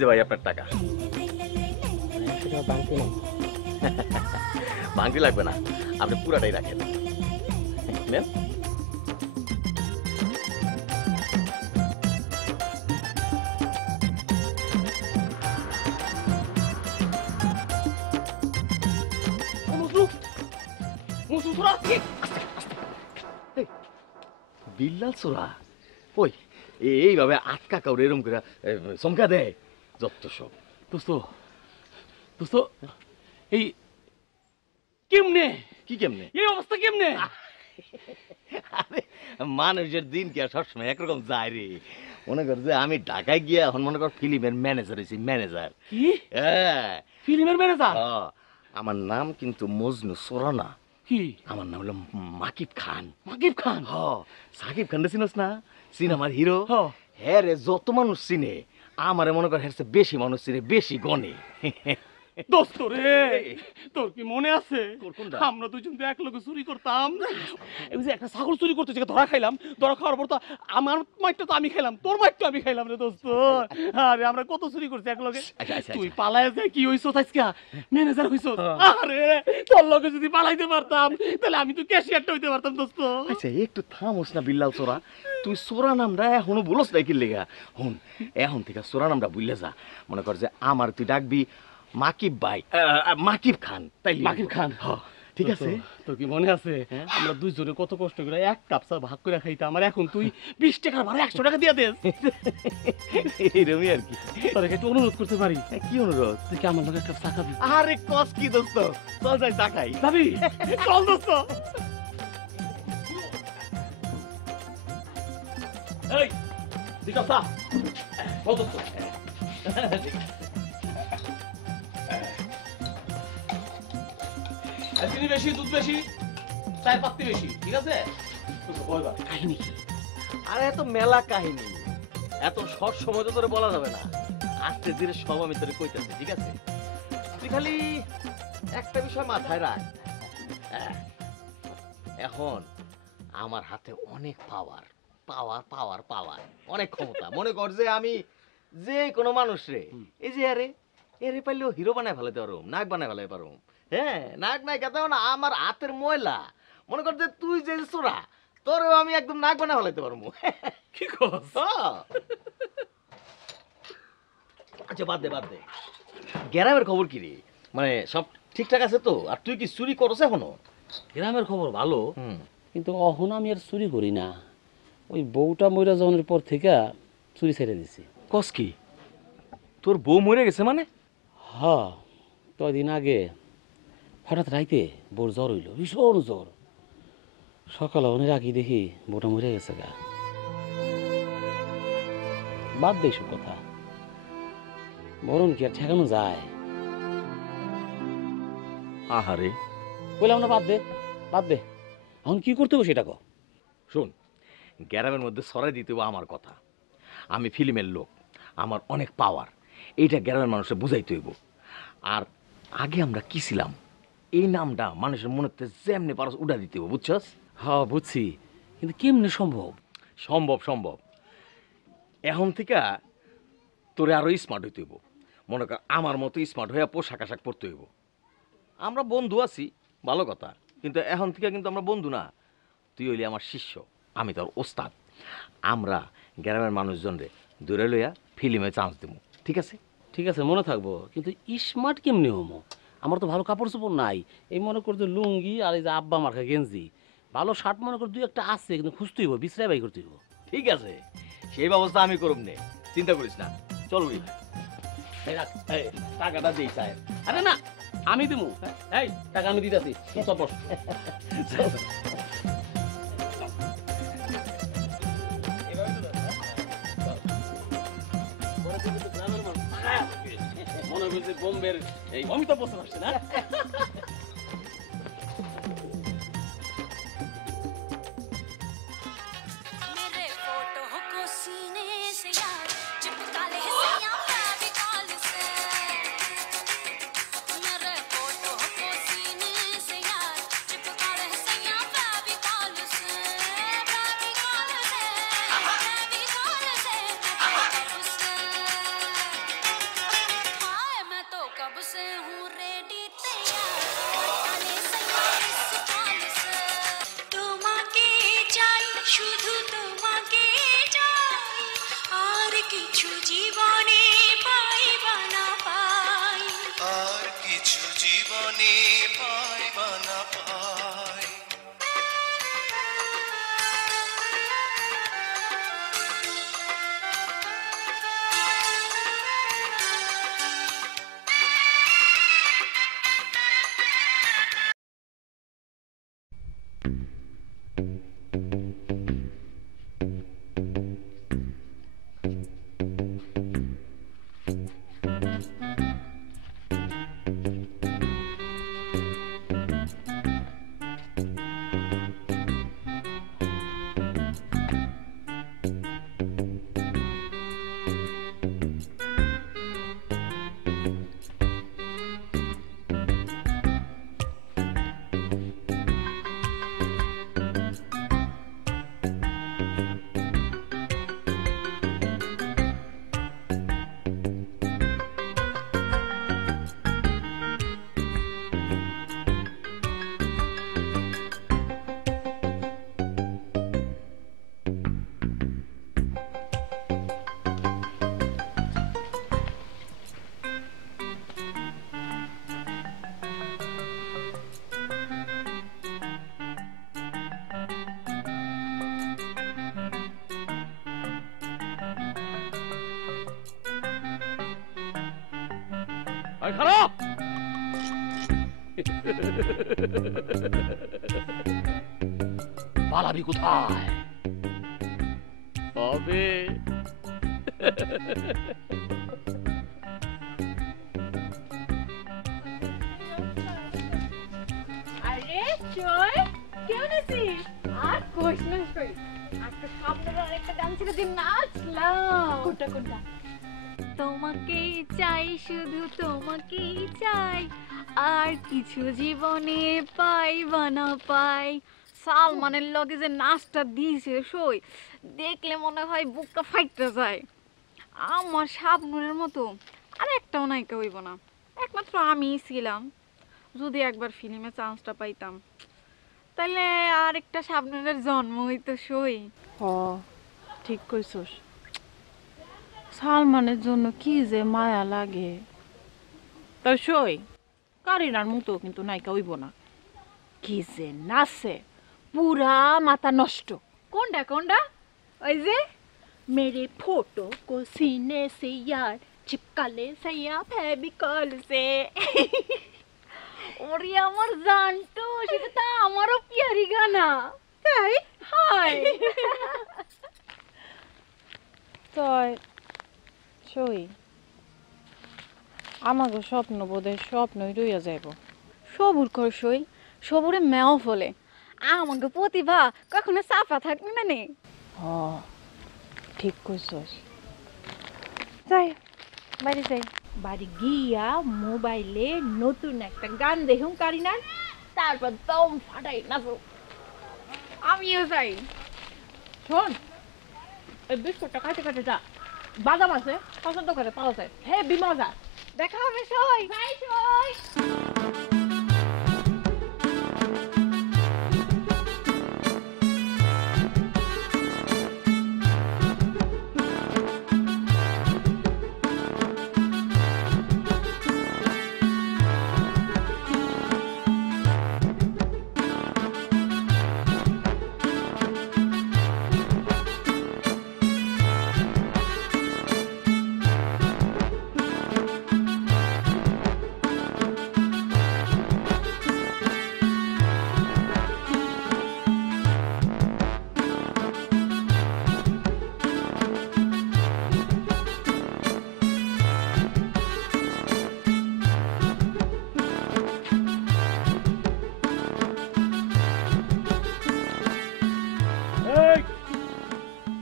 যে ভাই আপনার টাকা। ভাঙতি লাগবে না, আপনি পুরাটাই রাখেন। নেন। বিল্লাল চোরা ওই এইভাবে আটকা কাউরে এরম করে চমকা দেয় যত সব। দোস্ত দোস্ত এই কেমনে কি কেমনে এই অবস্থা কেমনে? আরে মানুষের দিন কি আর সবসময় একরকম যায় রে। মনে কর যে আমি ঢাকায় গিয়ে এখন মনে কর ফিল্মের ম্যানেজার হয়েছি, ম্যানেজার। কি হ্যাঁ ফিল্মের ম্যানেজার? আমার নাম কিন্তু মজনু চোরা না, কি আমার নাম হলো মাকিব খান। মাকিব খান? হ সাকিব খান চিনস না, সিনেমার হিরো। হ হ্যাঁ রে, যত মানুষ চিনে আমারে মনে কর হ্যাঁ বেশি মানুষ চিনে, বেশি গনে। দোস্ত রে তোর কি মনে আছে কোনটা? আমরা দুজন তো এক লগে চুরি করতাম। এই যে একটা ছাগল চুরি করতে যে ধরা খাইলাম, ধরা খাওয়ার পর তো আমার মাইটটা তো আমি খাইলাম, তোর মাইটটা আমি খাইলাম রে দোস্ত। আরে আমরা কত চুরি করছি এক লগে। তুই পালায় যে কি হইছো আজকে ম্যানেজার হইছো। আরে তোর লগে যদি পালাইতে পারতাম তাহলে আমি তো ক্যাশিয়ারটা হইতে পারতাম দোস্ত। আচ্ছা একটু থামোস না বিল্লাল চোরা, তুই চোরা নামটা এখনো বলস না কি লেগা? হুন এখন থেকে চোরা নামটা বুঝলে যা, মনে কর যে আমার তুই ডাকবি মাকিব ভাই, মাকিব খান। তাই মাকিব খান? ঠিক আছে। তোর কি মনে আছে আমরা দুইজনে কত কষ্ট করে এক কাপ চা ভাগ করে খাইতাম, আর এখন তুই 20 টাকার ভাড়া 100 টাকা দিয়ে দেস। এইরকমই আর কি। তোর একটু অনুরোধ করতে পারি? কি অনুরোধ? তুই কি আমার লগে এক কাপ চা খাবি? আরে কস কি দোস্ত, চল যাই চা খাই। যাবি? চল দোস্ত। এই দুই কাপ চা। চল দোস্ত। চিনি বেশি, দুধ বেশি, চায়ের পাত্তি বেশি, ঠিক আছে? কাহিনী কি? আরে এত মেলা কাহিনী, এত শর্ট সময় তো তোরে বলা যাবে না। আস্তে ধীরে সব আমি তোরে কইতেছি, ঠিক আছে? তুই খালি একটা বিষয় মাথায় রাখ, এখন আমার হাতে অনেক পাওয়ার, পাওয়ার পাওয়ার পাওয়ার, অনেক ক্ষমতা। মনে কর যে আমি যে কোনো মানুষ রে, এই যে আরে এরে পাইলেও হিরো বানায় ফেলাতে পারুম, নায়ক বানায় ফেলাতে পারুম। হ্যাঁ নায়ক নায়িকা দেও না, আমার হাতের ময়লা। মনে কর যে তুই যে চোরা, তোরেও আমি একদম নায়ক বানায় ফেলাতে পারবো। কি কস? আচ্ছা বাদ দে বাদ দে, গ্রামের খবর কি রে? মানে সব ঠিকঠাক আছে তো? আর তুই কি চুরি করছ এখনো? গ্রামের খবর ভালো, কিন্তু অহন আমি আর চুরি করি না। ওই বউটা মইরা যাওয়ার পর থেকে চুরি ছেড়ে দিছি। কস কি? তোর বউ মরে গেছে মানে? হ্যাঁ, কয়দিন আগে হঠাৎ রাইতে বউর জ্বর হইল, ভীষণ জ্বর। সকালে অনেক আগে দেখি বউটা মরে গেছে গা। বাদ দে সব কথা, মরণ কি আর ঠেকানো যায়? আহারে, বললাম না বাদ দে বাদ দে, এখন কি করতে হবে সেটা কো। শোন, গ্রামের মধ্যে সরাই দিতে হবে আমার কথা। আমি ফিল্মের লোক, আমার অনেক পাওয়ার, এইটা গ্রামের মানুষের বুঝাইতে হইব। আর আগে আমরা কি ছিলাম এই নামটা মানুষের মনেতে যেমনি পারস উড়া দিতে হইব, বুঝছস? হ্যাঁ বুঝছি, কিন্তু কেমনে সম্ভব? সম্ভব সম্ভব, এখন থেকে তোরে আরো স্মার্ট হইতে হইব। মনে কর আমার মতো স্মার্ট হইয়া পোশাক আশাক পরতে হইব। আমরা বন্ধু আছি ভালো কথা, কিন্তু এখন থেকে কিন্তু আমরা বন্ধু না। তুই হইলি আমার শিষ্য, আমি তোর ওস্তাদ। আমরা গ্রামের মানুষজনরে দূরে লইয়া ফিল্মে চান্স দেবো, ঠিক আছে? ঠিক আছে মনে থাকবো, কিন্তু স্মার্ট কেমনে হমো? আমার তো ভালো কাপড় চোপড় নাই। এই মনে করতে লুঙ্গি আর এই যে আব্বা মার্কা গেঞ্জি, ভালো শার্ট মনে কর দুই একটা আছে, কিন্তু খুঁজতে হইব, বিশ্রাই বাই করতে হইব। ঠিক আছে, সেই ব্যবস্থা আমি করব নে, চিন্তা করিস না। চল উড়ি, টাকাটা দিই সাহেব। আরে না, আমি দিমু। এই টাকা আমি দিতেছি, সব বস। মনে করছে বোম্বের এই অমিতাভ বচ্চন আসছে না? হয় খারাপ। পালাবি কোথায়? তবে আরে জয়, কেমন আছিস? আর কইস না কই, আজকে সামনে আরেকটা গান ছিল যে নাচলাম। কোনটা কোনটা? তোমাকেই চাই, শুধু তোমাকেই চাই, আর কিছু জীবনে পাই বা না পাই। সালমানের লগে যে নাচটা দিয়েছে সই, দেখলে মনে হয় বুকটা ফাইটতে যায়। আমার শাবনূরের মতো আর একটাও নায়িকা হইব না, একমাত্র আমিই ছিলাম। যদি একবার ফিল্মে চান্সটা পাইতাম, তাহলে আর একটা শাবনূরের জন্ম হইতো সই। ঠিক কইছস। সালমানের জন্য কি যে মায়া লাগে। তাই সই কারিনার মতো কিন্তু নায়িকা হইব না। কি যে নাচে, পুরা মাথা নষ্ট। কোনটা কোনটা? ওই যে मेरे फोटो को सीने से यार चिपका ले सैया फेविकॉल से। ওরে আমার জানতো, সেটা তো আমারও পিয়ারি গানা। তাই হাই তয় সই আমাকে স্বপ্ন বোধহয় স্বপ্নই রইয়া যাইব। সবুর কর সই, সবুরে মেও ফলে। আমাকে প্রতিভা কখনো চাপা থাকবে না নে। হ ঠিক কইছস। যাই বাড়ি যাই, বাড়ি গিয়া মোবাইলে নতুন একটা গান দেখুন কারিনার, তারপর দম ফাটাই নাচো। আমিও যাই। শোন, এই বিস্কুটটা খাইতে খাইতে যা, বাদাম আছে পছন্দ করে পাওয়া যায়, হে বিমজা। দেখা হবে সই। বাই সই।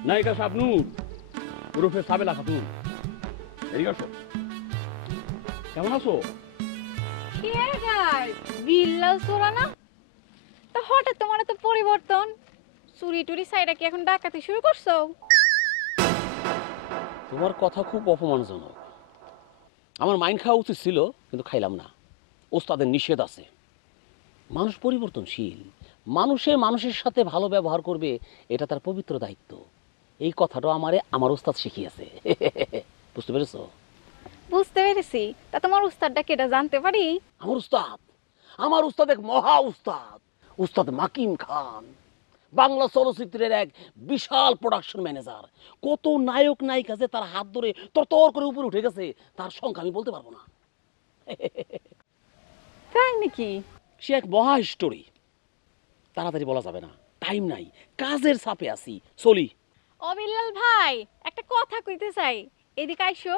নায়িকা শাবনূর ওরফে সাবেলা খাতুন, এদিকে আসো। কেমন আছো? কে গাই বিল্লাল সোরা না? তো হঠাৎ তোমার তো পরিবর্তন, চুরি টুরি সাইডা কি এখন ডাকাতি শুরু করছো? তোমার কথা খুব অপমানজনক। আমার মাইন খাওয়া উচিত ছিল, কিন্তু খাইলাম না। ওস্তাদের নিষেধ আছে। মানুষ পরিবর্তনশীল, মানুষের সাথে ভালো ব্যবহার করবে, এটা তার পবিত্র দায়িত্ব। এই কথাটা আমার ওস্তাদ শিখিয়েছে। বুঝতে পেরেছো? বুঝতে পেরেছি। তা তোমার উস্তাদটা কেটা জানতে পারি? আমার উস্তাদ এক মহা উস্তাদ, উস্তাদ মাকিম খান। বাংলা চলচ্চিত্রের এক বিশাল প্রোডাকশন ম্যানেজার। কত নায়ক নায়িকা যে তার হাত ধরে তরতর করে উপরে উঠে গেছে, তার সংখ্যা আমি বলতে পারবো না। তাই নাকি? সে এক মহা স্টোরি, তাড়াতাড়ি বলা যাবে না, টাইম নাই, কাজের চাপে আছি, চলি। ও বিল্লাল ভাই, একটা কথা কইতে চাই, এদিকে আইসো।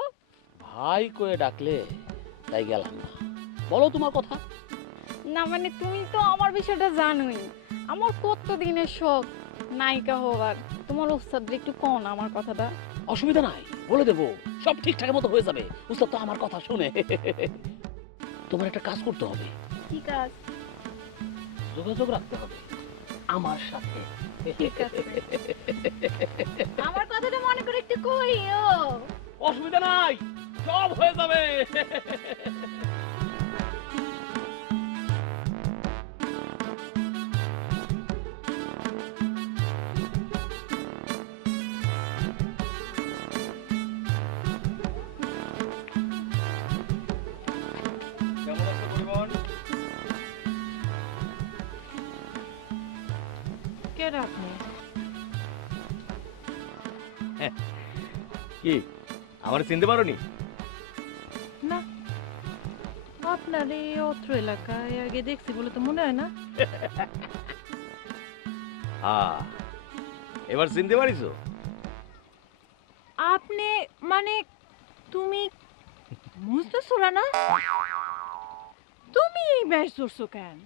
ভাই কয়ে ডাকলে তাই গেলাম না। বলো তোমার কথা। না মানে তুমি তো আমার বিষয়টা জানোই, আমার কত দিনের শখ নায়িকা হওয়ার। তোমার উস্তাদ একটু কোন আমার কথাটা। অসুবিধা নাই, বলে দেবো, সব ঠিকঠাক মতো হয়ে যাবে। উস্তাদ তো আমার কথা শুনে। তোমার একটা কাজ করতে হবে। কি কাজ? যোগাযোগ রাখতে হবে আমার সাথে। ঠিক আছে। আমার কথাটা মনে করে একটু কইও। অসুবিধা নাই, সব হয়ে যাবে। কেমন আছো পরিমল? কে রে আপনি? কি আমার চিনতে পারোনি? না, আপনার এই অত্র এলাকায় আগে দেখছি বলে তো মনে হয় না। হ্যাঁ, এবার চিনতে পারিস? আপনি মানে তুমি বুঝতেছোরা না? তুমি এই বেশ ধরছো কেন?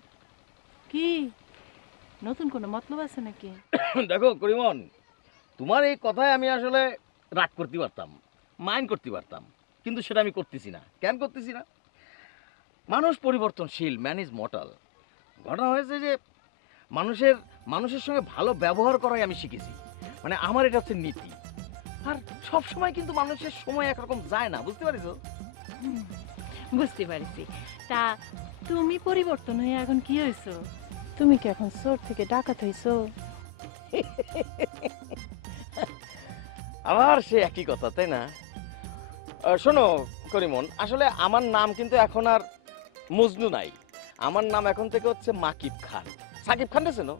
কি নতুন কোনো মতলব আছে নাকি? দেখো করিমন, তোমার এই কথায় আমি আসলে রাগ করতে পারতাম, মাইন্ড করতে পারতাম, কিন্তু সেটা আমি করতেছি না। কেন করতেছি না? মানুষ পরিবর্তনশীল, ম্যান ইজ মর্টাল। ঘটনা হয়েছে যে মানুষের সঙ্গে ভালো ব্যবহার করাই আমি শিখেছি। মানে আমার এটা হচ্ছে নীতি। আর সব সময় কিন্তু মানুষের সময় একরকম যায় না, বুঝতে পারিস? বুঝতে পারছি। তা তুমি পরিবর্তন হয়ে এখন কি হয়েছো? তুমি কি এখন চোর থেকে ডাকাত হইছো? আবার সে একই কথা, তাই না? শোনো করিমন, আসলে আমার নাম কিন্তু এখন আর মজনু নাই। আমার নাম এখন থেকে হচ্ছে মাকিব খান। সাকিব খান দেখছেন,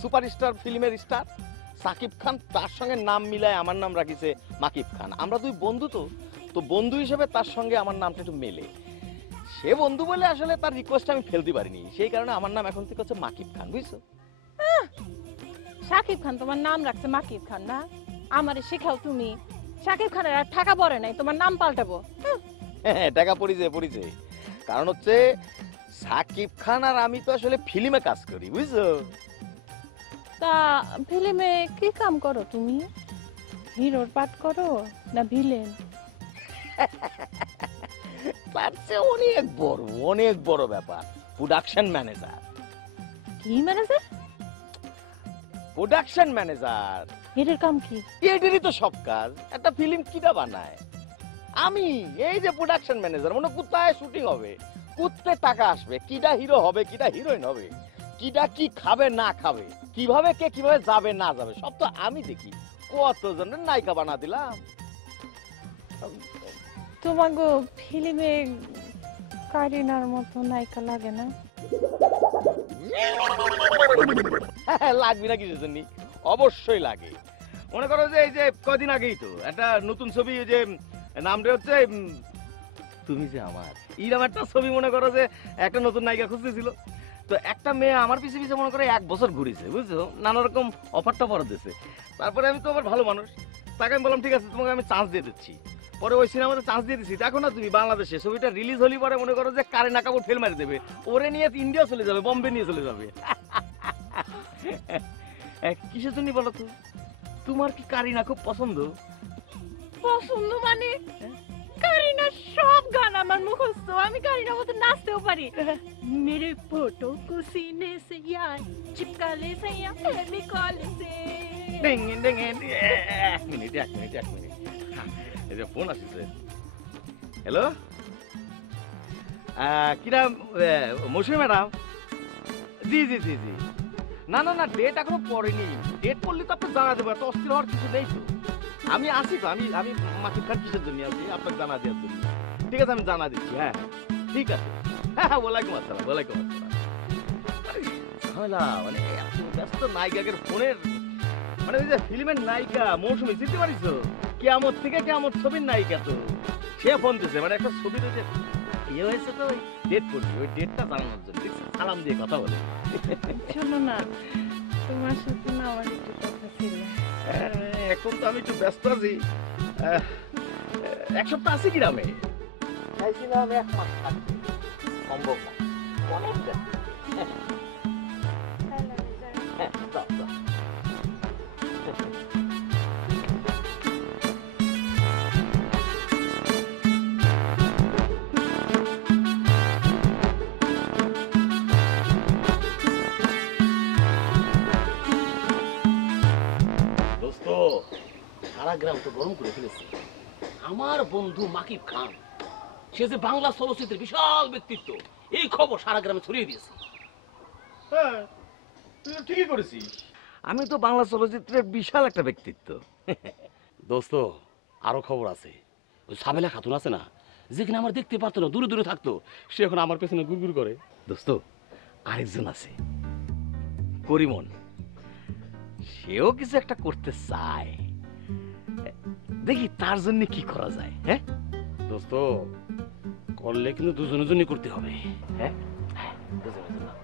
সুপারস্টার ফিল্মের স্টার সাকিব খান, তার সঙ্গে নাম মিলায় আমার নাম রাখিছে মাকিব খান। আমরা দুই বন্ধু, তো বন্ধু হিসেবে তার সঙ্গে আমার নামটা একটু মেলে। সে বন্ধু বলে আসলে তার রিকোয়েস্ট আমি ফেলতে পারিনি, সেই কারণে আমার নাম এখন থেকে হচ্ছে মাকিব খান, বুঝছো? সাকিব খান তোমার নাম রাখছে মাকিব খান না? আমারে শেখাও তুমি। সাকিব খানের আর টাকা পড়ে নাই, তোমার নাম পাল্টাবো? হ্যাঁ, টাকা পড়িছে। কারণ হচ্ছে সাকিব খান আর আমি তো আসলে ফিল্মে কাজ করি, বুঝছো? তা ফিল্মে কি কাম করো তুমি? হিরোর পাঠ করো না ভিলেন? তার চেয়ে অনেক বড় ব্যাপার, প্রোডাকশন ম্যানেজার। কি ম্যানেজার? প্রোডাকশন ম্যানেজার এটার কাম কি? এটারই তো সব কাজ। একটা ফিল্ম কিটা বানায় আমি, এই যে প্রোডাকশন ম্যানেজার। মানে কোথায় শুটিং হবে, কোথায় টাকা আসবে, কিটা হিরো হবে, কিটা হিরোইন হবে, কিটা কি খাবে না খাবে, কিভাবে কে কিভাবে যাবে না যাবে, সব তো আমি দেখি। কতজনের নায়িকা বানা দিলাম। তোমাকে ফিল্মে কারিনার মতো নায়িকা লাগে না? লাগবে না কিসের জন্য? অবশ্যই লাগে। মনে করো যে এই যে কদিন আগেই তো একটা নতুন ছবি, যে নামটা হচ্ছে তুমি যে আমার, এইরকম একটা ছবি। মনে করো যে একটা নতুন নায়িকা খুঁজতেছিল, তো একটা মেয়ে আমার পিছে পিছে মনে করে 1 বছর ঘুরেছে, বুঝছো? নানা রকম অফার টফার দিয়েছে। তারপরে আমি তো আবার ভালো মানুষ, তাকে আমি বললাম ঠিক আছে, তোমাকে আমি চান্স দিয়ে দিচ্ছি। পরে ওই সিনেমাতে চান্স দিয়ে দিচ্ছি। দেখো না তুমি, বাংলাদেশে ছবিটা রিলিজ হলি পরে মনে করো যে কারিনা কাপুর ফেল মারি দেবে, ওরে নিয়ে ইন্ডিয়া চলে যাবে, বম্বে নিয়ে চলে যাবে। কিসের জন্য বলো তো? তোমার কি কারিনা খুব পছন্দ? পছন্দ মানে কারিনার সব গান আমার মুখস্থ। আমি কারিনার মতো নাচতেও পারি। মেরে ফটো কো সিনে সে यार चिपका ले सैया फेविकॉल से। এক মিনিট। এই যে ফোন আসছে। হ্যালো, কিরা মৌসুমী ম্যাডাম? জি। না, ডেট এখনো পড়েনি। ডেট পড়লে তো আপনি জানা দেবো, এত অস্থির হওয়ার কিছু নেই তো। আমি আসি তো, আমি মাসির খান কিসের জন্য আছি আপনাকে জানা দেওয়ার জন্য। ঠিক আছে, আমি জানা দিচ্ছি। হ্যাঁ, ঠিক আছে। হ্যাঁ, ওয়ালাইকুম আসসালাম। ঝামেলা মানে এত ব্যস্ত নায়িকাদের ফোনের, মানে ওই যে ফিল্মের নায়িকা মৌসুমী, চিনতে পারিস? কেয়ামত থেকে কেয়ামত ছবির নায়িকা, তো সে ফোন দিয়েছে। মানে একটা ছবির ওই যে ইয়ে হয়েছে, তো ডেট করবি, ওই ডেটটা জানানোর জন্য সালাম দিয়ে কথা বলে। শোনো না, তোমার সাথে না আমার একটু কথা ছিল। এখন তো আমি একটু ব্যস্ত আছি। 1 সপ্তাহ আছি গ্রামে। চাইছিলাম 1 মাস থাকতে, সম্ভব না, অনেক ব্যস্ত। যাও। সারা গ্রাম তো গরম করে ফেলেছে। আমার বন্ধু মাকিব খান, সে যে বাংলা চলচ্চিত্রের বিশাল ব্যক্তিত্ব, এই খবর সারা গ্রামে ছড়িয়ে দিয়েছে। হ্যাঁ, তুই তো ঠিকই করেছিস। আমি তো বাংলা চলচ্চিত্রের বিশাল একটা ব্যক্তিত্ব। দোস্ত, আরো খবর আছে। ওই সাবেলা খাতুন আছে না, যেখানে আমার দেখতে পারতো না, দূরে থাকতো, সে এখন আমার পেছনে গুড়গুড় করে। দোস্ত, আরেকজন আছে, করিমন। সেও কিছু একটা করতে চায়, দেখি তার জন্য কি করা যায়। হ্যাঁ, দোস্ত করলে কিন্তু দুজনে জনই করতে হবে। হ্যাঁ দুজনে জন।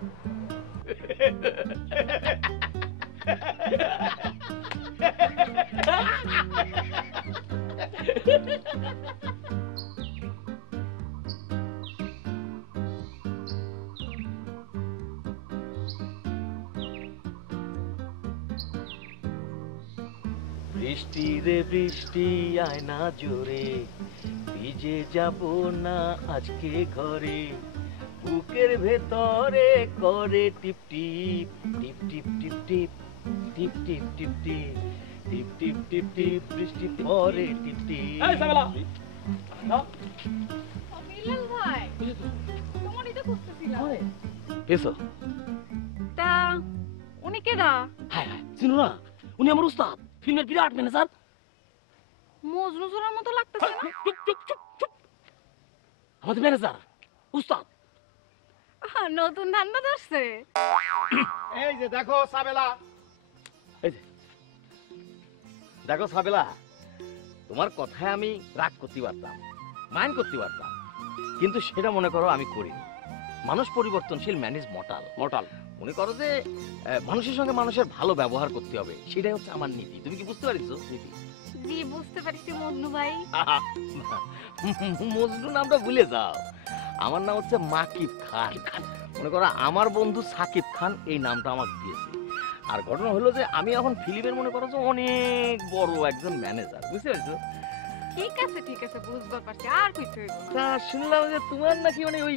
বৃষ্টি রে বৃষ্টি আয় না জোরে, ভিজে যাব না আজকে ঘরে, বুকের ভেতরে করে টিপ টিপ টিপ টিপ টিপ টিপ টিপ টিপ টিপ টিপ টিপ টিপ টিপ টিপ বৃষ্টি পরে টিপ টিপ। এই সাবেলা মিলন ভাই তোমারই তো খুঁজতেছিলাম। এসো। তা উনি কেডা? হায় হায়, চিনো না? উনি আমার উস্তাদ, ফিল্মের বিরাট ম্যানেজার। মজনু চোরার মতো লাগতেছে না? চুপ চুপ চুপ চুপ। আমাদের ম্যানেজার, উস্তাদ। নতুন ধান্দা ধরছে। এই যে দেখো সাবেলা, এই যে দেখো সাবেলা, তোমার কথায় আমি রাগ করতে পারতাম, মাইন্ড করতে পারতাম, কিন্তু সেটা মনে করো আমি করিনি। মানুষ পরিবর্তনশীল, ম্যানেজ মর্টাল। মর্টাল। মনে করো যে মানুষের সঙ্গে মানুষের ভালো ব্যবহার করতে হবে, সেটাই হচ্ছে আমার নীতি। তুমি কি বুঝতে পারিস নীতি? জি বুঝতে পারছি মজনু ভাই। মজনু নামটা ভুলে যাও, আমার নাম হচ্ছে মাকিব খান। মনে করো আমার বন্ধু সাকিব খান এই নামটা আমাকে দিয়েছে। আর ঘটনা হলো যে আমি এখন ফিল্মের মনে করো যে অনেক বড় একজন ম্যানেজার, বুঝতে পারছো? ঠিক আছে বুঝতে পারছি। আর কইতে হইব না। তা শুনলাম যে তোমার নাকি মানে ওই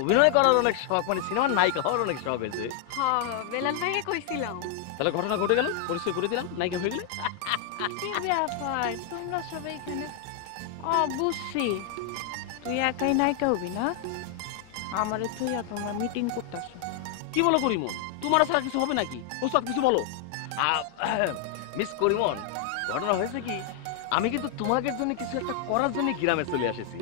অভিনয় করার অনেক শখ, মানে সিনেমার নায়িকা হওয়ার অনেক শখ হয়েছে। বেলাল ভাইকে কইছিলাম। তাহলে ঘটনা ঘটে গেল, পরিচয় করে দিলাম, নায়িকা হয়ে গেলে। কি ব্যাপার তোমরা সবাই এখানে? বুঝছি, তুই একাই নায়িকা হবি না? আমারে তুই আর তোমরা মিটিং করতেছো। কি বলো করিমন, তোমার ছাড়া কিছু হবে নাকি? উস্তাদ কিছু বলো। মিস করিমন, ঘটনা হয়েছে কি, আমি কিন্তু তোমাদের জন্য কিছু একটা করার জন্য গ্রামে চলে এসেছি।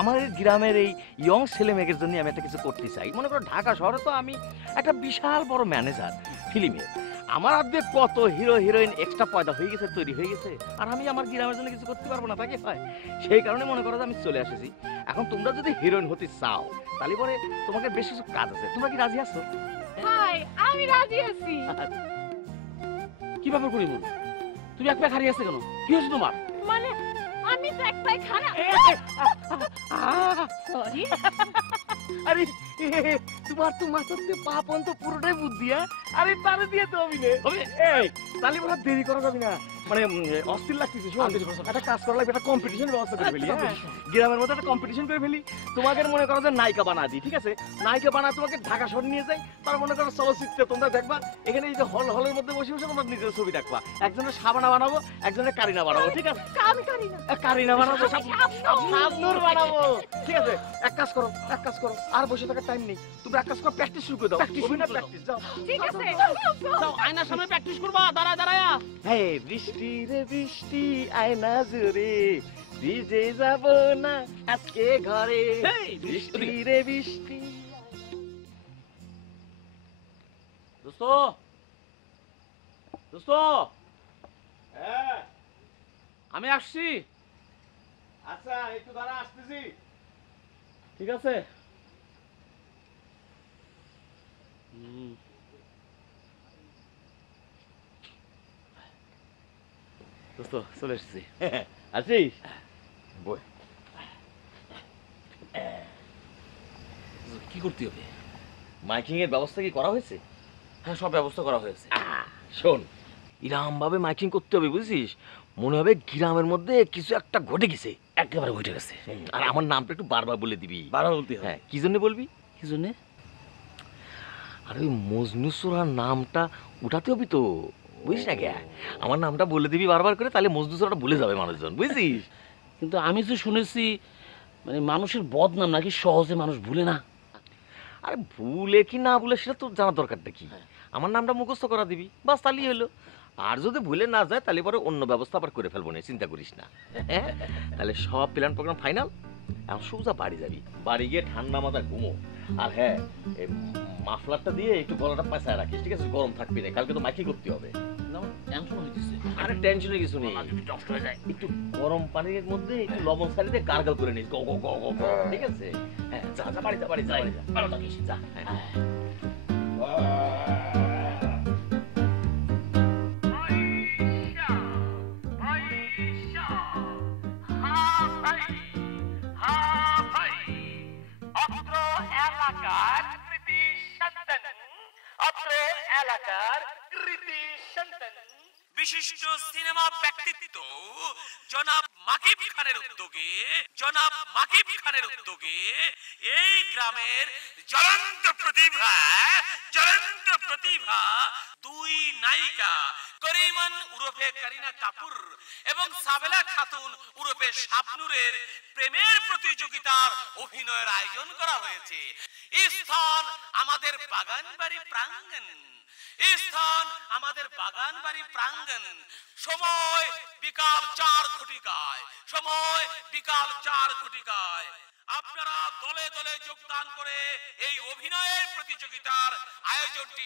আমার এই গ্রামের এই ইয়ং ছেলে মেয়েদের জন্য আমি একটা কিছু করতে চাই। মনে করো ঢাকা শহরে তো আমি একটা বিশাল বড় ম্যানেজার ফিল্মের, আমার আগে কত হিরো হিরোইন এক্সট্রা পয়দা হয়ে গেছে, তৈরি হয়ে গেছে, আর আমি আমার গ্রামের জন্য কিছু করতে পারবো না, তাকে হয়। সেই কারণে মনে করো যে আমি চলে এসেছি। এখন তোমরা যদি হিরোইন হতে চাও তাহলে পরে তোমাকে বেশ কিছু কাজ আছে, তোমরা কি রাজি আছো? ভাই আমি রাজি আছি। কি ব্যাপার করিমন, তুমি এক পায়ে হারিয়ে আসছে কেন? কি হয়েছে তোমার? মানে আমি তো এক পায়ে খারাপ। সরি। আরে তোমার তো মাথাতে পা পর্যন্ত পুরোটাই বুদ্ধি। আরে তারে দিয়ে তো অভিনয় হবে। এই তাহলে বড় দেরি করা যাবে না, মানে অস্থির লাগতেছে। শোন, একটা কাজ করা লাগবে, একটা কম্পিটিশন ব্যবস্থা করে ফেলি। গ্রামের মধ্যে একটা কম্পিটিশন করে ফেলি, তোমাদের মনে করো যে নায়িকা বানা দিই, ঠিক আছে? নায়িকা বানা তোমাকে ঢাকা শহর নিয়ে যাই, তার মনে করো চলচ্চিত্রে তোমরা দেখবা, এখানে এই যে হলের মধ্যে বসে বসে তোমরা নিজের ছবি দেখবা। একজনের সাবানা বানাবো, একজনের কারিনা বানাবো, ঠিক আছে? আমি করি না। কারিনা বানাবো, শাবনূর। শাবনূর বানাবো, ঠিক আছে? এক কাজ করো, আর বসে থাকার টাইম নেই, তুমি এক কাজ করো, প্র্যাকটিস শুরু করে দাও। অভিনয় প্র্যাকটিস, যাও। ঠিক আছে। যাও, আয়নার সামনে প্র্যাকটিস করবা, দাঁড়ায় দাঁড়ায়। হে বৃষ্টি রে বৃষ্টি আয় না জোরে, ভিজে যাব না আজকে ঘরে। হেই, বৃষ্টি রে বৃষ্টি। দোস্ত, দোস্ত, আমি আসছি। আচ্ছা একটু দাঁড়া, আসতেছি। ঠিক আছে। দোস্ত চলে এসেছি। আছিস? বই। কি করতে হবে? মাইকিং এর ব্যবস্থা কি করা হয়েছে? হ্যাঁ, সব ব্যবস্থা করা হয়েছে। শোন, ইরাম ভাবে মাইকিং করতে হবে, বুঝছিস? মনে হবে গ্রামের মধ্যে কিছু একটা ঘটে গেছে, একেবারে উঠে গেছে। আর আমার নামটা একটু বারবার বলে দিবি। বারবার বলতে হবে। হ্যাঁ, কি জন্য বলবি? কি জন্যে? আর ওই মজনুসুরার নামটা উঠাতে হবে তো, বুঝিস না কে? আমার নামটা বলে দিবি বারবার করে, তাহলে মজনুসুরাটা ভুলে যাবে মানুষজন, বুঝছিস? কিন্তু আমি তো শুনেছি মানে মানুষের বদনাম নাকি সহজে মানুষ ভুলে না। আরে ভুলে কি না ভুলে সেটা তোর জানার দরকারটা কি? আমার নামটা মুখস্থ করা দিবি, বাস তাহলেই হলো। আর যদি ভুলে না যায় তাহলে পরে অন্য ব্যবস্থা আবার করে ফেলবো না, চিন্তা করিস না। হ্যাঁ, তাহলে সব প্ল্যান প্রোগ্রাম ফাইনাল। এখন সোজা বাড়ি যাবি, বাড়ি গিয়ে ঠান্ডা মাথা ঘুমো। আর হ্যাঁ, এই মাফলারটা দিয়ে একটু গলাটা পেঁচায় রাখিস, ঠিক আছে? গরম থাকবি না, কালকে তো মাইকি করতে হবে। না আমার টেনশন হইতেছে। আরে টেনশনে কিছু নেই, যদি নষ্ট হয়ে যায়। একটু গরম পানির মধ্যে একটু লবণ ছাড়িয়ে গার্গল করে নিস, গো গো গো গো গো, ঠিক আছে? হ্যাঁ, যা যা বাড়ি যা, বাড়ি যা, বাড়ি যা, ভালো থাকিস। যা, হ্যাঁ। বিশিষ্ট সিনেমা ব্যক্তিত্ব জনাব মাকিব খানের উদ্যোগে এই গ্রামের জ্বলন্ত প্রতিভা দুই নায়িকা করিমন উরফে করিনা কাপুর এবং সাবেলা খাতুন উরফে শাবনুরের প্রেমের প্রতিযোগিতার অভিনয়ের আয়োজন করা হয়েছে। স্থান আমাদের বাগানবাড়ি প্রাঙ্গণ। সময় বিকাল 4 ঘটিকায়। আপনারা দলে দলে যোগদান করে এই অভিনয়ের প্রতিযোগিতার আয়োজনটি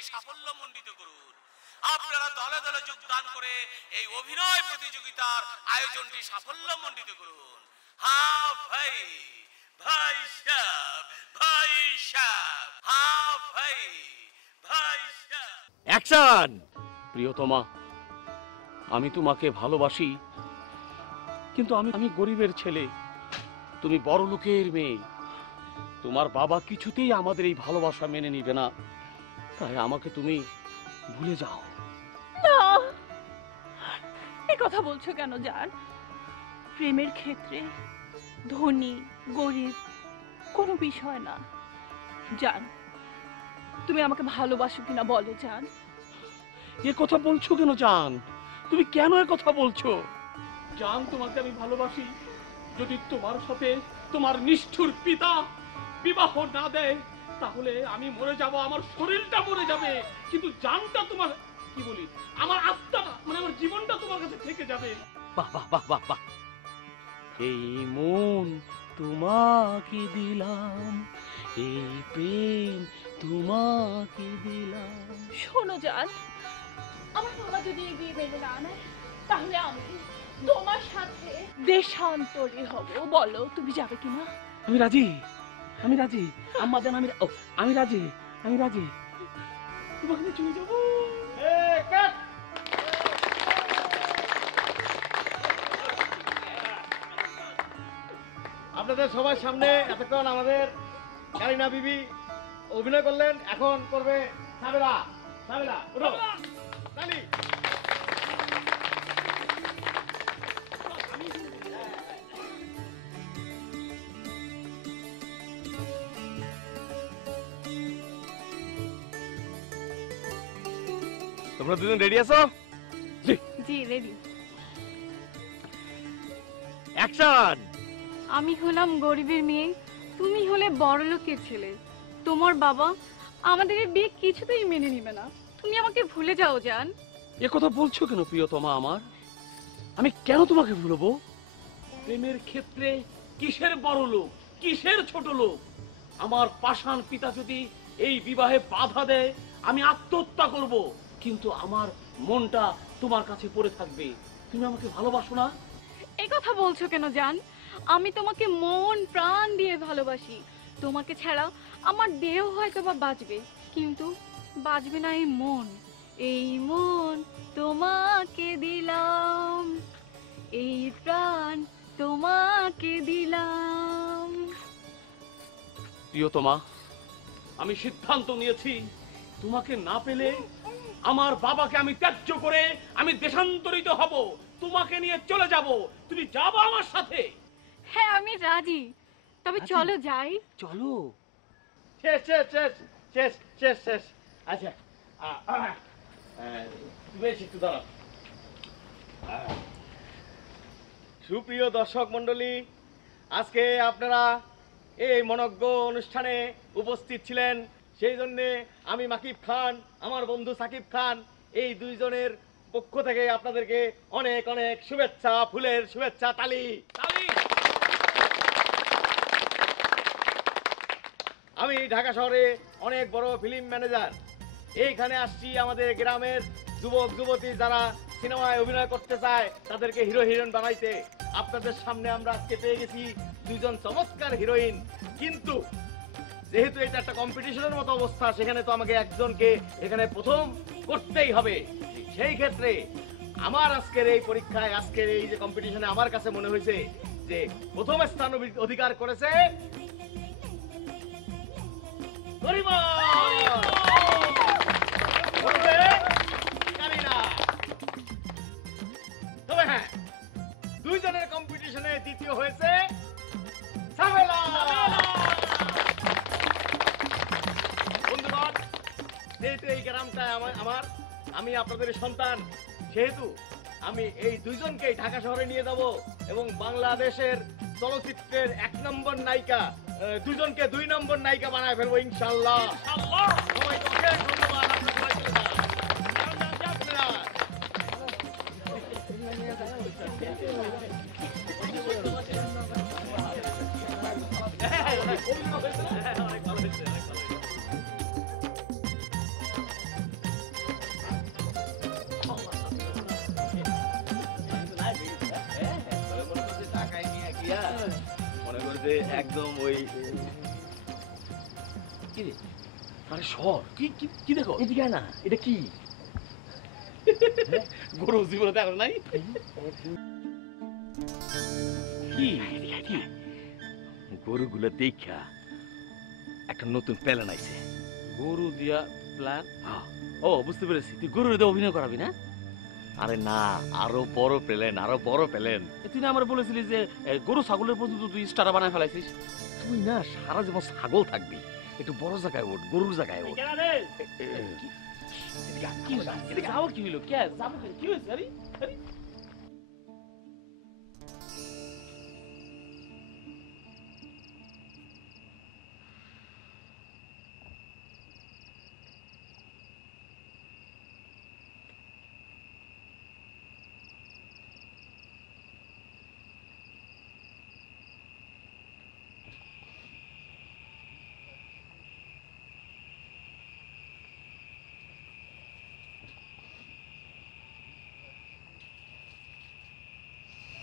সাফল্যমণ্ডিত করুন। হ্যাঁ ভাই, ভাই সাহেব, হ্যাঁ ভাই সাহেব। অ্যাকশন! প্রিয়তমা, আমি তোমাকে ভালোবাসি, কিন্তু আমি গরিবের ছেলে, তুমি বড় লোকের মেয়ে। তোমার বাবা কিছুতেই আমাদের এই ভালোবাসা মেনে নিবে না, তাই আমাকে তুমি ভুলে যাও। না, এই কথা বলছো কেন জান? প্রেমের ক্ষেত্রে ধনী গরিব কোনো বিষয় না। জান, তুমি আমাকে ভালোবাসো কিনা বলো জান। এ কথা বলছো কেন জান? তুমি কেন এ কথা বলছো? জান, তোমাকে আমি ভালোবাসি। যদি তোমার সাথে তোমার নিষ্ঠুর পিতা বিবাহ না দেয়, তাহলে আমি মরে যাব, আমার শরীরটা মরে যাবে, কিন্তু জানটা তোমার, কি বলি, আমার আত্মা, মানে আমার জীবনটা তোমার কাছে থেকে যাবে। বাহ বাহ বাহ বাহ বাহ! এই মন তোমাকে দিলাম, এই প্রেম তোমাকে দিলাম। শোনো জান, আমার বাবা যদি এই বিয়ে মেনে না নেয়, তাহলে আমি তোমার সাথে দেশান্তরী হব। বলো তুমি যাবে কিনা? আমি রাজি, আম্মা জান, আমি রাজি। তোমাকে নিয়ে চলে যাবো। আপনাদের সবার সামনে এতক্ষণ আমাদের কারিনা বিবি অভিনয় করলেন, এখন করবে সাবেলা। উঠো, তালি। তোমরা দুজন রেডি আছো? জি রেডি। অ্যাকশন! আমি হলাম গরিবের মেয়ে, তুমি হলে বড় লোকের ছেলে। তোমার বাবা আমাদের এই বিয়ে কিছুতেই মেনে নিবে না। তুমি আমাকে ভুলে যাও জান। এ কথা বলছো কেন প্রিয়তমা আমার? আমি কেন তোমাকে ভুলবো? প্রেমের ক্ষেত্রে কিসের বড় লোক, কিসের ছোট লোক? আমার পাষাণ পিতা যদি এই বিবাহে বাধা দেয়, আমি আত্মহত্যা করব, কিন্তু আমার মনটা তোমার কাছে পড়ে থাকবে। তুমি আমাকে ভালোবাসো না? এই কথা বলছো কেন জান? আমি তোমাকে মন প্রাণ দিয়ে ভালোবাসি। তোমাকে ছাড়া আমার দেহ হয়তো বা বাঁচবে, কিন্তু বাঁচবে না এই মন। এই মন তোমাকে দিলাম, এই প্রাণ তোমাকে দিলাম। প্রিয়তমা, আমি সিদ্ধান্ত নিয়েছি, তোমাকে না পেলে আমার বাবাকে আমি ত্যায্য করে আমি দেশান্তরিত হব, তোমাকে নিয়ে চলে যাব। তুমি যাবো আমার সাথে? হ্যাঁ আমি রাজি, তবে চলো যাই। চলো। শেষ। আচ্ছা, বেশ একটু দাঁড়াও। সুপ্রিয় দর্শক মণ্ডলী, আজকে আপনারা এই মনজ্ঞ অনুষ্ঠানে উপস্থিত ছিলেন, সেই জন্যে আমি মাকিব খান, আমার বন্ধু সাকিব খান, এই দুইজনের পক্ষ থেকে আপনাদেরকে অনেক অনেক শুভেচ্ছা, ফুলের শুভেচ্ছা, তালি। আমি ঢাকা শহরে অনেক বড় ফিল্ম ম্যানেজার। এইখানে আসছি আমাদের গ্রামের যুবক যুবতী যারা সিনেমায় অভিনয় করতে চায় তাদেরকে হিরো হিরোইন বানাইতে আপনাদের সামনে আমরা আজকে পেয়ে গেছি দুইজন চমৎকার হিরোইন। কিন্তু যেহেতু এটা একটা কম্পিটিশনের মতো অবস্থা, সেখানে তো আমাকে একজনকে এখানে প্রথম করতেই হবে। সেই ক্ষেত্রে আমার আজকের এই পরীক্ষায়, আজকের এই যে কম্পিটিশনে আমার কাছে মনে হয়েছে যে প্রথম স্থান অধিকার করেছে পরিবার। তবে হ্যাঁ, দুইজনের কম্পিটিশনে দ্বিতীয় হয়েছে সাবেলা। বন্ধুগণ, যেহেতু এই গ্রামটা আমার, আমি আপনাদের সন্তান, সেহেতু আমি এই দুইজনকেই ঢাকা শহরে নিয়ে যাব এবং বাংলাদেশের চলচ্চিত্রের 1 নম্বর নায়িকা, দুজনকে 2 নম্বর নায়িকা বানায় ফেলবো ইনশাআল্লাহ। সবাইকে অশেষ ধন্যবাদ। আপনারা সবাই চলে যান। আপনারা অনেক ভালো হয়েছে, অনেক ভালো হয়েছে। মনে করি যে একদম ওই কি রে, আরে সর, কি কি কি দেখো? এদিকে আয় না, এটা কি? গরু জীবনে দেখো নাই? কি কি গরুগুলো দেখা একটা নতুন প্ল্যান আইছে। গরু দিয়া প্ল্যান? হ্যাঁ। ও, বুঝতে পেরেছি, তুই গরুর দিয়ে অভিনয় করাবি না? আরে না, আরো বড় প্ল্যান, আরো বড় প্ল্যান। তুই না আমার বলেছিলি যে গরু ছাগলের পর্যন্ত তুই স্টার বানায় ফেলাইছিস। তুই না সারা জীবন ছাগল থাকবি, একটু বড় জায়গায় ওঠ, গরুর জায়গায় ওঠ। কি হইলো? যাও কি হইলো? কে যাবো? কি হয়েছে? আরে আরে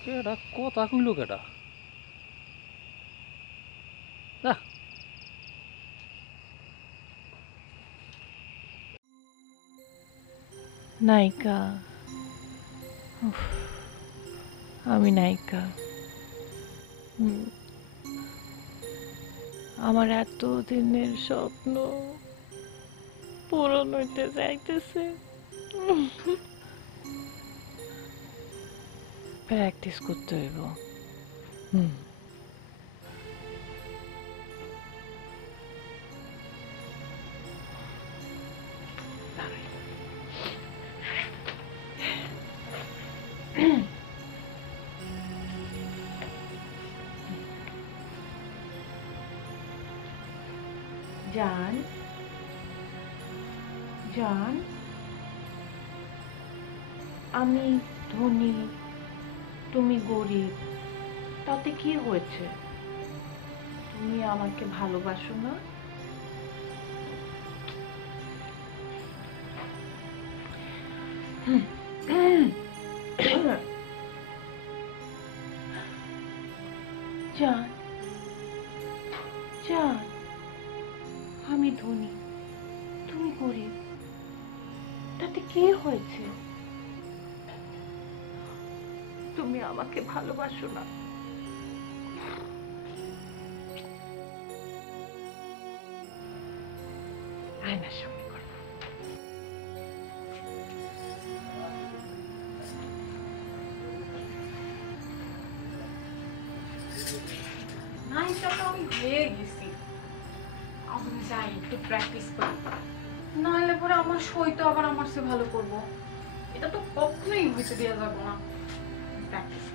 কেডা কথা কইলো কেডা? নায়িকা, উফ, আমি নায়িকা। আমার এত দিনের স্বপ্ন পূরণ হইতে যাইতেছে। প্র্যাকটিস করতে হইব। জান, জান, আমি ধনী, তুমি গরিব, তাতে কি হয়েছে? তুমি আমাকে ভালোবাসো না? জান, জান, আমি ধনী, তুমি গরিব, তাতে কি হয়েছে? তুমি আমাকে ভালোবাসো না? আয়নার সামনে করো। নায়িকা তো আমি হয়ে গেছি, আমি যাই একটু প্র্যাকটিস করি, নাহলে পরে আমার সই তো আবার আমার চেয়ে ভালো করবো। এটা তো কখনোই হইতে দেওয়া যাবে না। প্র্যাকটিস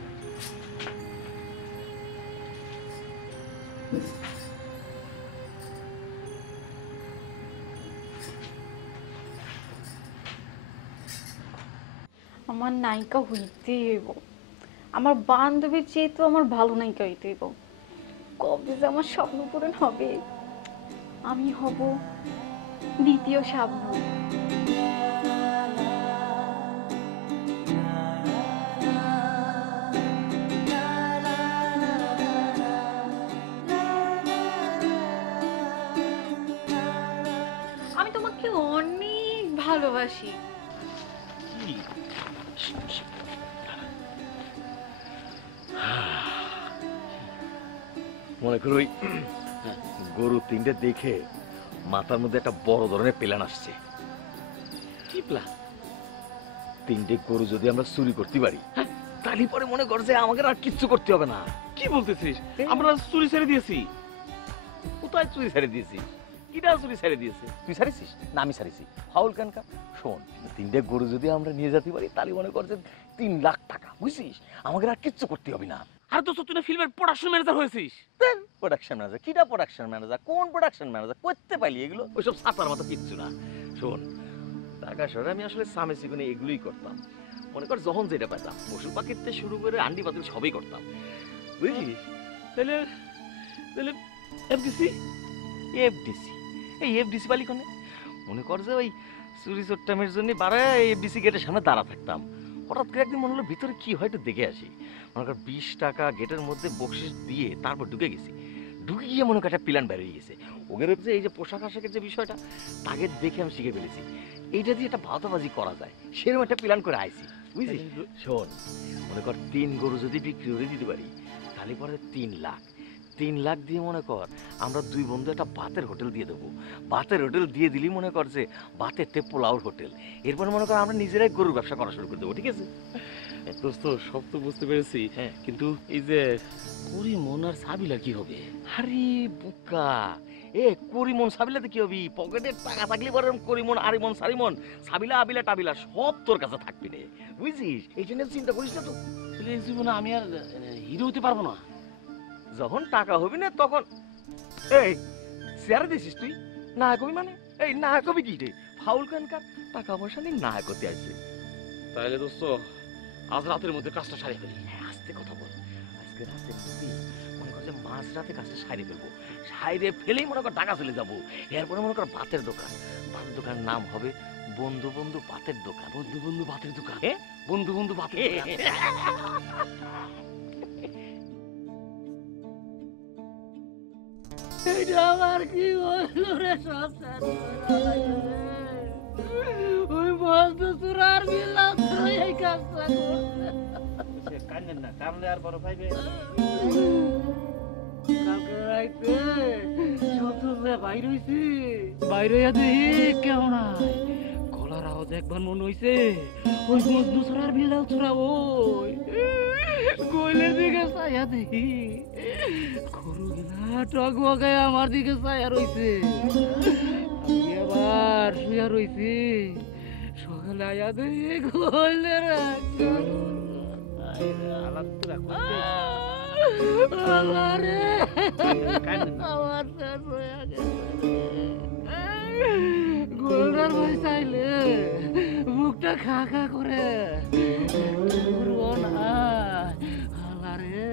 আমার নায়িকা হইতে হইব, আমার বান্ধবীর চেয়ে তো আমার ভালো নায়িকা হইতে হইব। কবে যে আমার স্বপ্ন পূরণ হবে, আমি হব দ্বিতীয় শাবনূর। ভালোবাসি। কি? মনে করো ওই গরু তিনটে দেখে মাথার মধ্যে একটা বড় ধরনের প্ল্যান আসছে। কি প্ল্যান? তিনটে গরু যদি আমরা চুরি করতে পারি, তাহলে পরে মনে কর যে আমাকে আর কিচ্ছু করতে হবে না। কি বলতেছিস? আমরা চুরি ছেড়ে দিয়েছি। কোথায় চুরি ছেড়ে দিয়েছি? কিটা চুরি ছেড়ে দিয়েছে? তুই ছাড়িছিস না আমি ছাড়িছি? ফাউল কানকা। শোন, তিনটে গরু যদি আমরা নিয়ে যেতে পারি তাহলে মনে কর যে 3 লাখ টাকা, বুঝছিস? আমাকে আর কিচ্ছু করতে হবে না। আর তো তুই না ফিল্মের প্রোডাকশন ম্যানেজার হয়েছিস। Production manager? কিটা প্রোডাকশন ম্যানেজার? কোন প্রোডাকশন ম্যানেজার? করতে পারলি এগুলো? ওইসব ছাতার মতো কিচ্ছু না। শোন, ঢাকা শহরে আমি আসলে সামে সিগুনে এগুলোই করতাম। মনে কর যখন যেটা পেতাম, পশু পাখির থেকে শুরু করে আন্ডি পাতিল সবই করতাম, বুঝলি? তাহলে তাহলে এফডিসি? এফডিসি? এই এফডিসি বালি কোনে? মনে কর যে ওই চুরি চট্টামের জন্য বাড়ায় এফডিসি গেটের সামনে দাঁড়া থাকতাম। হঠাৎ করে একদিন মনে হলো ভিতরে কি হয় একটু দেখে আসি। মনে কর 20 টাকা গেটের মধ্যে বকশিস দিয়ে তারপর ঢুকে গেছি। ঢুকে গিয়ে মনে কর একটা প্ল্যান বেরিয়ে গেছে। ওদের যে এই যে পোশাক আশাকের যে বিষয়টা, তাকে দেখে আমি শিখে ফেলেছি এইটা দিয়ে একটা ভাওতাবাজি করা যায়, সেরকম একটা প্ল্যান করে আইছি, বুঝলি? শোন, মনে কর 3 গরু যদি বিক্রি করে দিতে পারি তাহলে পরে 3 লাখ। 3 লাখ দিয়ে মনে কর আমরা 2 বন্ধু একটা ভাতের হোটেল দিয়ে দেবো। ভাতের হোটেল দিয়ে দিলি মনে কর যে ভাতের তে পোলাওর হোটেল। এরপর মনে কর আমরা নিজেরাই গরুর ব্যবসা করা শুরু করে দেবো, ঠিক আছে? দোস্ত সব তো বুঝতে পেরেছি, হ্যাঁ। কিন্তু এই যে করিমন আর সাবিলা কি হবে? আরে বোকা, করিমন সাবিলাতে কি হবি? পকেটে টাকা থাকলে পরে করিমন আরিমন সারিমন সাবিলা আবিলা টাবিলা সব তোর কাছে থাকবি রে, বুঝছিস? এই জন্য চিন্তা করিস না তো। তাহলে এই জীবনে আমি আর হিরো হতে পারবো না। যখন টাকা হবি না তখন এই শেয়ার দিছিস তুই নায়ক হবি মানে? এই নায়ক হবি কি রে? ফাউল কানকার, টাকা পয়সা নিয়ে নায়ক হতে আসছে। তাহলে দোস্ত আজ রাতের মধ্যে কাজটা সারিয়ে ফেলি। হ্যাঁ, আস্তে কথা বল। আজকে রাতে মনে কর যে মাঝ রাতে কাজটা সারিয়ে ফেলবো। সাইরে ফেলেই মনে কর ঢাকা চলে যাবো। এরপরে মনে কর ভাতের দোকান। ভাতের দোকানের নাম হবে বন্ধু বন্ধু ভাতের দোকান। বন্ধু বন্ধু ভাতের দোকান? হ্যাঁ, বন্ধু বন্ধু ভাতের দোকান। এটা আমার কি হইল রে? সব শেষ হয়ে গেল রে। ওই বন্ধু চুরার বিল্লা তুই এই কাজটা করছে। কান্দেন না, কামলে আর বড় পাইবে। কালকে রাইতে সন্তোষে বাইর হইছি। বাইর হইয়া দেখি কেউ নাই। গলার আওয়াজ একবার মনে হইছে ওই বন্ধু চুরার বিল্লাও চুরা। ওই গোলের দিকে চাইয়া দেখি গরুগুলা টকবকায় আমার দিকে চাইয়া রইছে। আমি আবার শুয়া রইছি। সকালে আয়া দেখি গোলের আমার শেষ হয়ে গেছে। গোলদার ভাই চাইলে মুখটা খা খা করে করবো না। আল্লাহরে,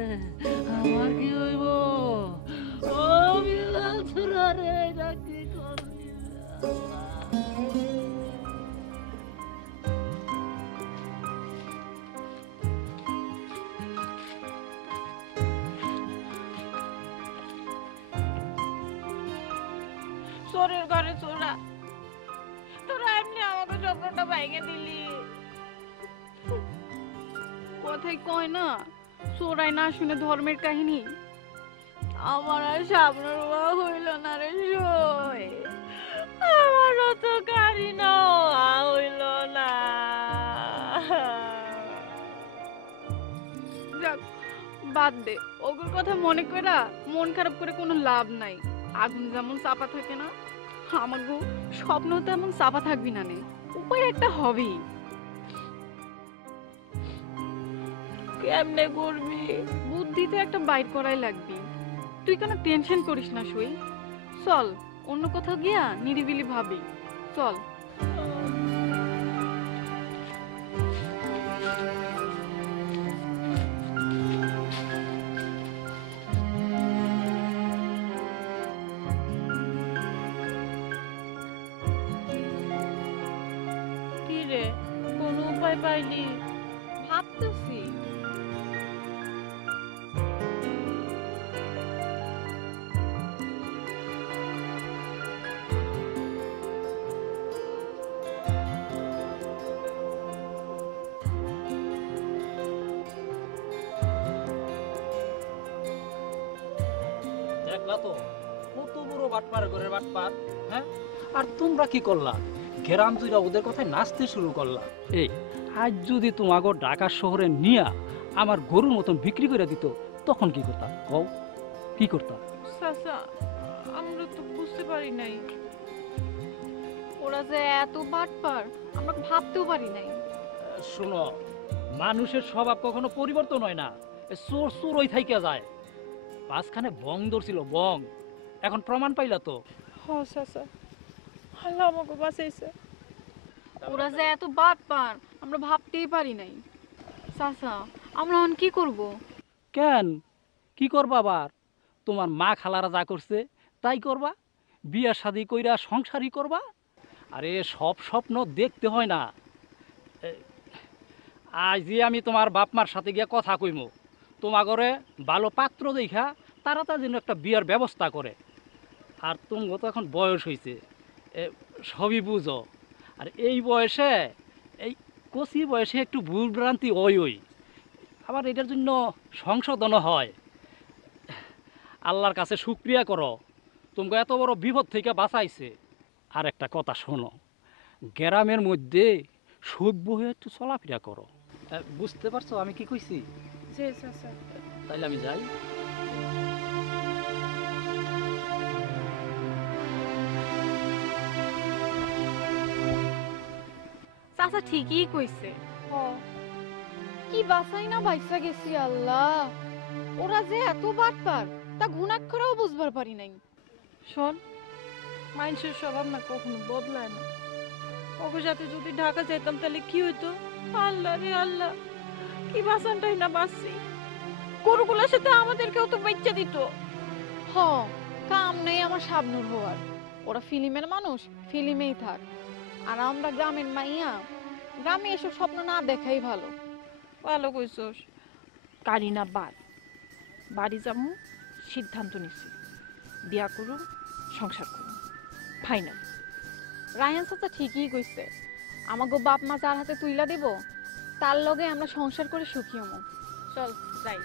আমার কি হইব? ও বিলাল ছোড়া রে, এটা কি করবি? চোরের ঘরে চোরা, তোরা এমনি আমাকে স্বপ্নটা ভেঙে দিলি। কথাই কয় না, চোরাই না শুনে ধর্মের কাহিনী। আমার আর সামনের রোয়া হইল না রে সই। আমারও তো গাড়ি নেওয়া হইল না। যাক, বাদ দে, ওগুর কথা মনে করা মন খারাপ করে কোনো লাভ নাই। আগুন যেমন চাপা থাকে না, আমাগো স্বপ্ন তেমন চাপা থাকবি না নে, উপায় একটা হবেই। কেমনে করবি? বুদ্ধিতে একটা বাইর করাই লাগবি। তুই কোনো টেনশন করিস না সই। চল অন্য কোথাও গিয়া নিরিবিলি ভাবি। চল। কি রে, কোনো উপায় পাইলি? ভাবতেছি। দেখলা তো কত বড় বাটপার করে বাটপার, হ্যাঁ? আর তোমরা কি করলা? গ্রাম জুড়ে ওদের কথায় নাচতে শুরু করলা। এই আজ যদি তোমাকে ঢাকা শহরে নিয়া আমার গরুর মতন বিক্রি করে দিত, তখন কি করতা? কও, কি করতা? চাচা আমরা তো বুঝতে পারি নাই। ওরা যে এত বাটপার আমরা ভাবতেও পারি নাই। শোনো, মানুষের স্বভাব কখনো পরিবর্তন হয় না, চোর চোরই থাইকা যায়। পাঁচখানে বং ধরছিল, বং, এখন প্রমাণ পাইলা তো। হ চাচা, আল্লাহ আমাকে বাঁচাইছে। ওরা যে এত বাটপার আমরা ভাবতেই পারি নাই। চাচা আমরা এখন কি করব? কেন, কি করবা আবার? তোমার মা খালারা যা করছে তাই করবা, বিয়া শাদি কইরা সংসারই করবা। আরে সব স্বপ্ন দেখতে হয় না। আজ যে আমি তোমার বাপ মার সাথে গিয়ে কথা কইমু, তোমার ঘরে ভালো পাত্র দেখা তারা তার জন্য একটা বিয়ার ব্যবস্থা করে। আর তুমি তো এখন বয়স হয়েছে, সবই বুঝো। আর এই বয়সে, এই কচি বয়সে একটু ভুল ভ্রান্তি ওই আবার এটার জন্য সংশোধনও হয়। আল্লাহর কাছে শুকরিয়া করো, তোমাকে এত বড় বিপদ থেকে বাঁচাইছে। আর একটা কথা শোনো, গ্রামের মধ্যে সভ্য হয়ে একটু চলাফেরা করো। বুঝতে পারছো আমি কি কইছি? জি চাচা। তাইলে আমি যাই। চাচা ঠিকই কইছে। কি বাসাই না বাইসা গেছি আল্লাহ। ওরা যে এত বাটপার তা ঘুণাক্ষরেও বুঝবার পারি নাই। শোন, মানুষের স্বভাব না কখনো বদলায় না। ওকে সাথে যদি ঢাকা যেতাম তাহলে কি হইতো? আল্লাহ রে আল্লাহ, কি বাসানটাই না বাঁচছি। গরুগুলোর সাথে আমাদেরকেও তো বেচে দিত। হ, কাম নেই আমার শাবনুর হওয়ার। ওরা ফিল্মের মানুষ, ফিল্মেই থাক। আর আমরা গ্রামের মাইয়া, গ্রামে এসব স্বপ্ন না দেখাই ভালো। ভালো কইছস। কারিনা বাদ, বাড়ি যাবো, সিদ্ধান্ত নিছি। বিয়া করুন, সংসার করুন, ফাইনাল। রায়ান চাচা ঠিকই কইছে। আমাগো বাপ মা যার হাতে তুইলা দেব, তার লগে আমরা সংসার করে সুখী হমু। চল যাই।